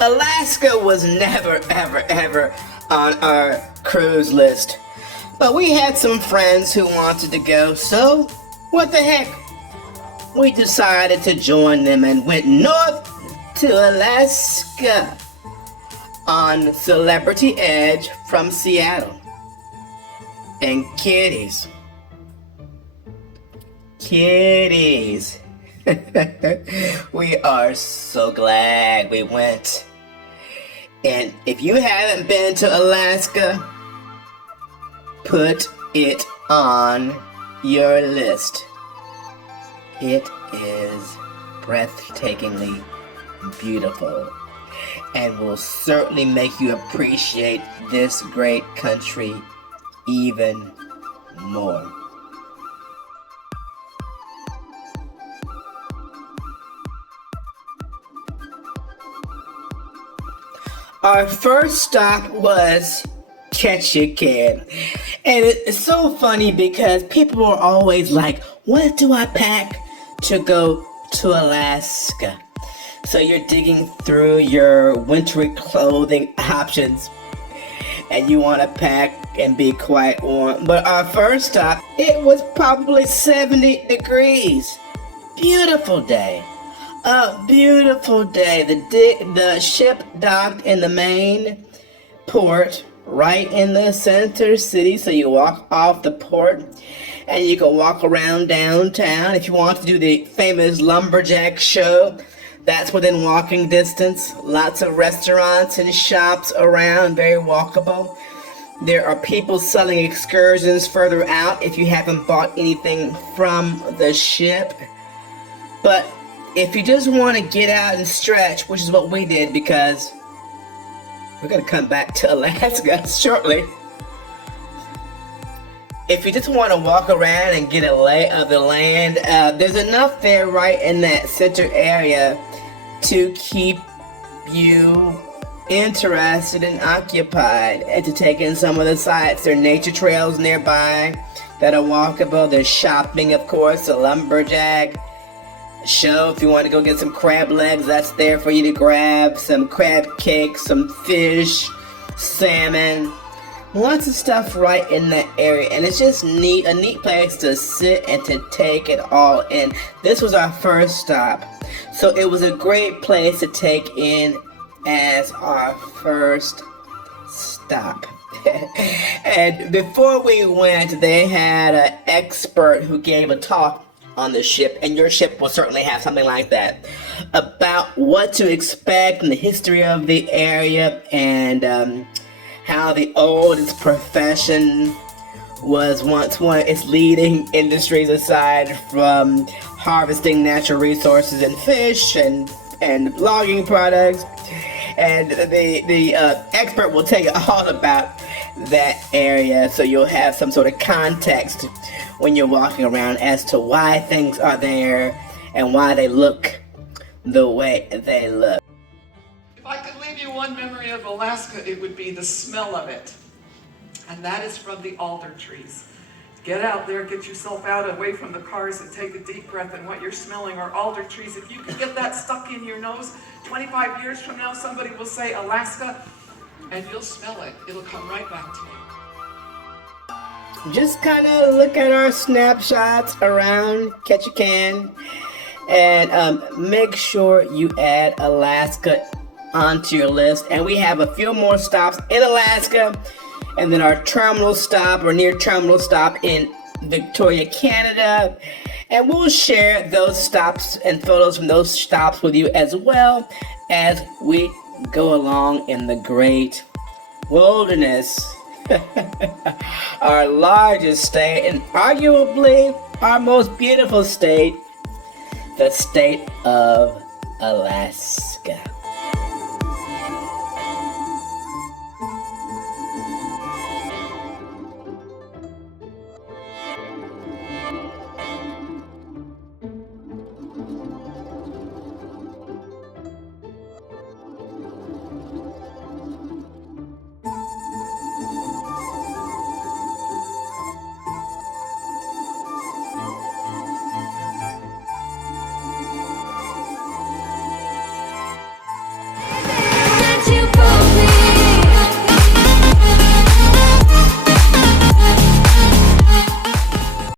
Alaska was never, ever, ever on our cruise list. But we had some friends who wanted to go, so what the heck? We decided to join them and went north to Alaska on Celebrity Edge from Seattle. And kitties. We are so glad we went. And if you haven't been to Alaska, put it on your list. It is breathtakingly beautiful and will certainly make you appreciate this great country even more. Our first stop was Ketchikan. And it's so funny because people are always like, what do I pack to go to Alaska? So you're digging through your wintry clothing options and you want to pack and be quite warm. But our first stop, it was probably 70 degrees. Beautiful day. A beautiful day. The ship docked in the main port right in the center city. So you walk off the port and you can walk around downtown. If you want to do the famous lumberjack show, that's within walking distance. Lots of restaurants and shops around, very walkable. There are people selling excursions further out if you haven't bought anything from the ship. But if you just want to get out and stretch, which is what we did because we're going to come back to Alaska shortly. If you just want to walk around and get a lay of the land, there's enough there right in that center area to keep you interested and occupied and to take in some of the sights. There are nature trails nearby that are walkable. There's shopping, of course, a lumberjack show. If you want to go get some crab legs, that's there for you to grab. Some crab cakes, some fish, salmon, lots of stuff right in that area. And it's just a neat place to sit and to take it all in. This was our first stop, so it was a great place to take in as our first stop. And before we went, they had an expert who gave a talk on the ship, and your ship will certainly have something like that, about what to expect in the history of the area and how the oldest profession was once one of its leading industries aside from harvesting natural resources and fish and logging products. And the expert will tell you all about that area, so you'll have some sort of context when you're walking around as to why things are there and why they look the way they look. If I could leave you one memory of Alaska, it would be the smell of it. And that is from the alder trees. Get out there, get yourself out away from the cars and take a deep breath, and what you're smelling are alder trees. If you could get that stuck in your nose, 25 years from now somebody will say Alaska and you'll smell it. It'll come right back to you. Just kind of look at our snapshots around Ketchikan and make sure you add Alaska onto your list. And we have a few more stops in Alaska, and then our terminal stop or near terminal stop in Victoria, Canada. And we'll share those stops and photos from those stops with you as well as we go along in the great wilderness. Our largest state and arguably our most beautiful state, the state of Alaska.